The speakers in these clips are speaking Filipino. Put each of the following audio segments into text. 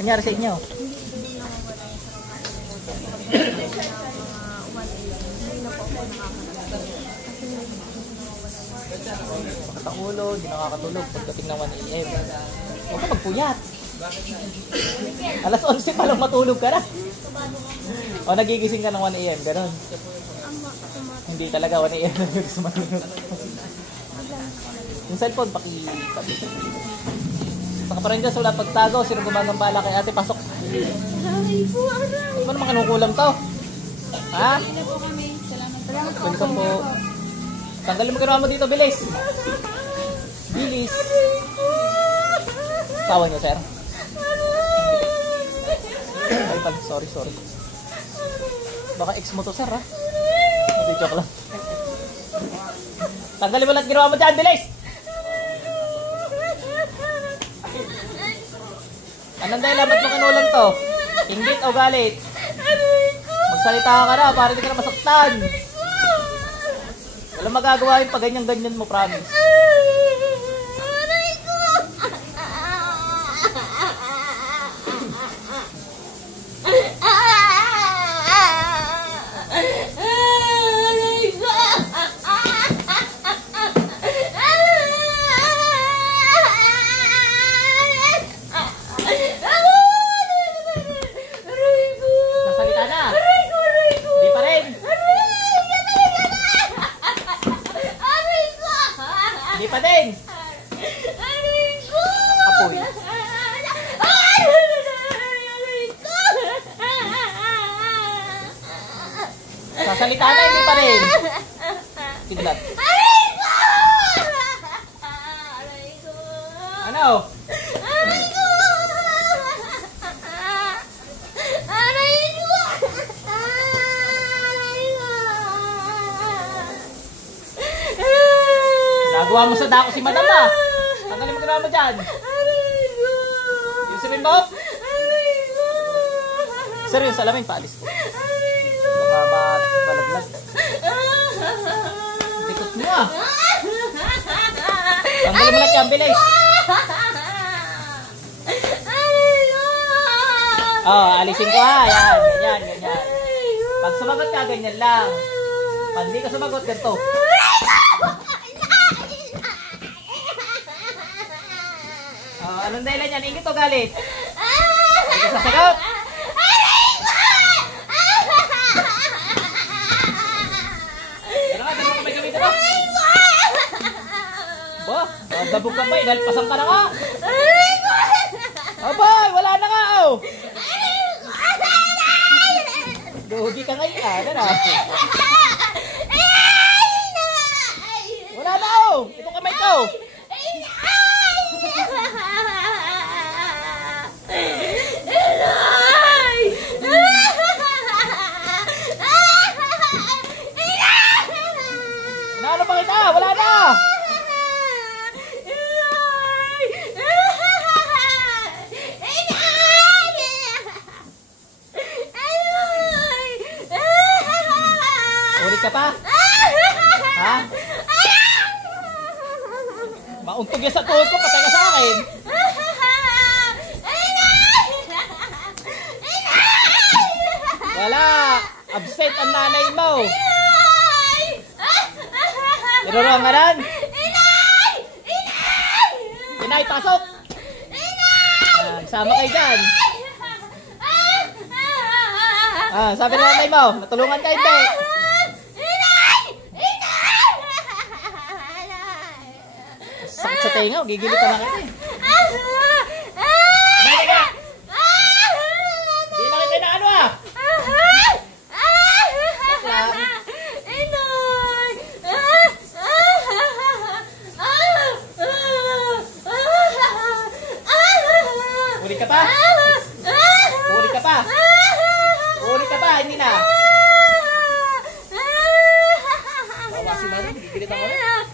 Kanyari sa inyo? Hindi nawawala yung hindi na po ako nakakalaga. Pagkatangulo, hindi nakakatulog pagdating ng 1 AM. Huwag ka magpuyat. Alas 11 pa lang matulog ka na. O nagigising ka ng 1 AM, gano'n. Hindi talaga 1 AM na nagigising matulog. Yung cellphone, pakipabit. Saka pa rin dyan, wala pagtago. Sino gumagambala kay ate, pasok. Ay po, aray. Ano naman kanukulam to? Ha? Hindi po kami. Salamat po. Welcome po. Tanggalin mo ginawa mo dito, bilis. Bilis. Sawa niyo, sir? Ay, sorry. Baka ex mo to, sir, ha? Hindi, joke lang. Tanggalin mo lahat ginawa mo dyan, bilis! Anong dahilan? Ba't mo kinulam to? Inggit o galit? Magsalita ka na para hindi ka na masaktan. Walang magagawa yung pag ganyan-ganyan mo, promise. Nasalita na. Hindi pa rin. Hindi pa din. Apoy. Sasalita na, hindi pa rin. Tiglat. Ano? Nagawa mo sa dako si madam ba? Tanggalin mo ginawa mo dyan. Yung sabihin mo? Sir, yung salamin paalis ko. Baka malaglag. Likot mo ah. Tanggalin mo lang yan, bilis. Alisin ko ha. Yan, ganyan. Pag sumagot ka, ganyan lang. Pag hindi ka sumagot, ganito. Anong dahilan yan? Ingit o galit? Hindi ka sasagot? Ano ka may gamitin mo? Ba? Dabog ka ba? Inalpasan ka na nga? Abay! Wala na nga oh! Lugi ka ngayon. Ano na? Wala na oh! Itong kamay ko! Ano pa kita? Wala na! Ulit ka pa? Ha? Mauntog yan sa tuhod ko, patay ka sa akin. Wala! Absent ang nanay mo! Irorong ka nan? Inay, pasok! Sama kayo dyan. Sabi ng nanay mo, natulungan ka hindi. Sakit sa tenga, gigilitan na kayo eh. Balik ka! Hindi na kita na ano ah! Uli ka pa? Uli ka pa? Uli ka pa? Hindi na. Bawa si Mari, gigilit ako na.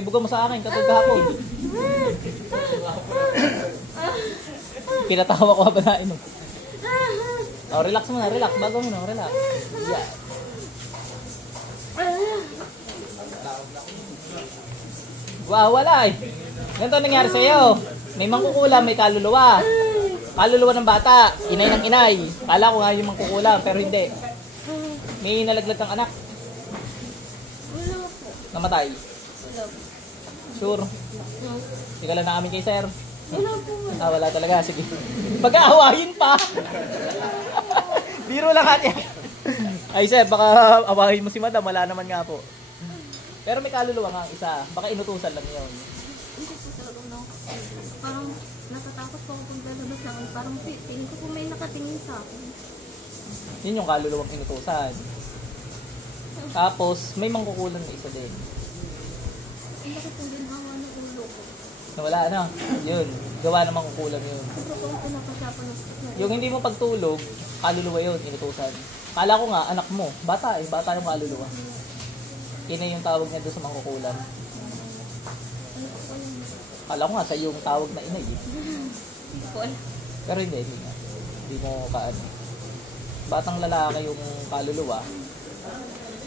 may buga mo sa akin, katulad kahapon. Pinatawa ko ba na inom? Oh, relax muna, relax. Bago mo na, relax. Yeah. Wow, wala eh. Ganito ang nangyari sa'yo. May mangkukulam, may kaluluwa. Kaluluwa ng bata, inay ng inay. Kala ko nga yung mangkukulam, pero hindi. May nalaglag kang anak. Wala po. Namatay. Wala po. Sure. No. Ika lang na kami kay sir. Wala po. Ah, wala talaga. Sige. Pag-aawahin pa. Biro lang ate. Ay sir, baka awahin mo si madam. Wala naman nga po. Pero may kaluluwa nga ang isa. Baka inutusan lang yun. Hindi po talaga no. Parang natatakot po ako kung lalabas lang. Parang feeling ko po may nakatingin sa akin. Yun yung kaluluwang inutusan. Tapos, may mangkukulan na isa din. Ang bakit po ginawa ng ulo ko. Nawala na. Yun. Gawa ng mangkukulan yun. Ito po ang pinakasapan ng Yung hindi mo pagtulog, kaluluwa yun, inutusan. Kala ko nga, anak mo. Bata eh. Bata yung kaluluwa. Ina yung tawag niya doon sa mangkukulan. Kala ko nga sa yung tawag na inay eh. Hindi ko alam. Pero hindi nga. Hindi mo kaano. Batang lalaki yung kaluluwa.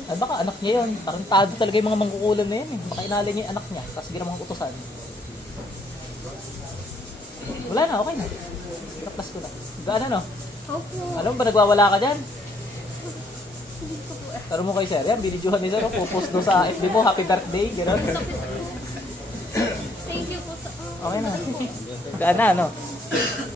Ay baka anak niya yun. Tarantado talaga yung mga mangkukulan na yun eh. Baka inalay niya yung anak niya. Tapos ginamang utusan. Wala na, okay na. Taplas ko na. Gaano no? Opo. Alam mo ba nagwawala ka dyan? Hindi ko po Taro mo kay sir. Yan, binidyohan ni sir. Pupost doon sa FB mo. Happy birthday. Gano'n. Thank you po sa... Okay na. Gaano no?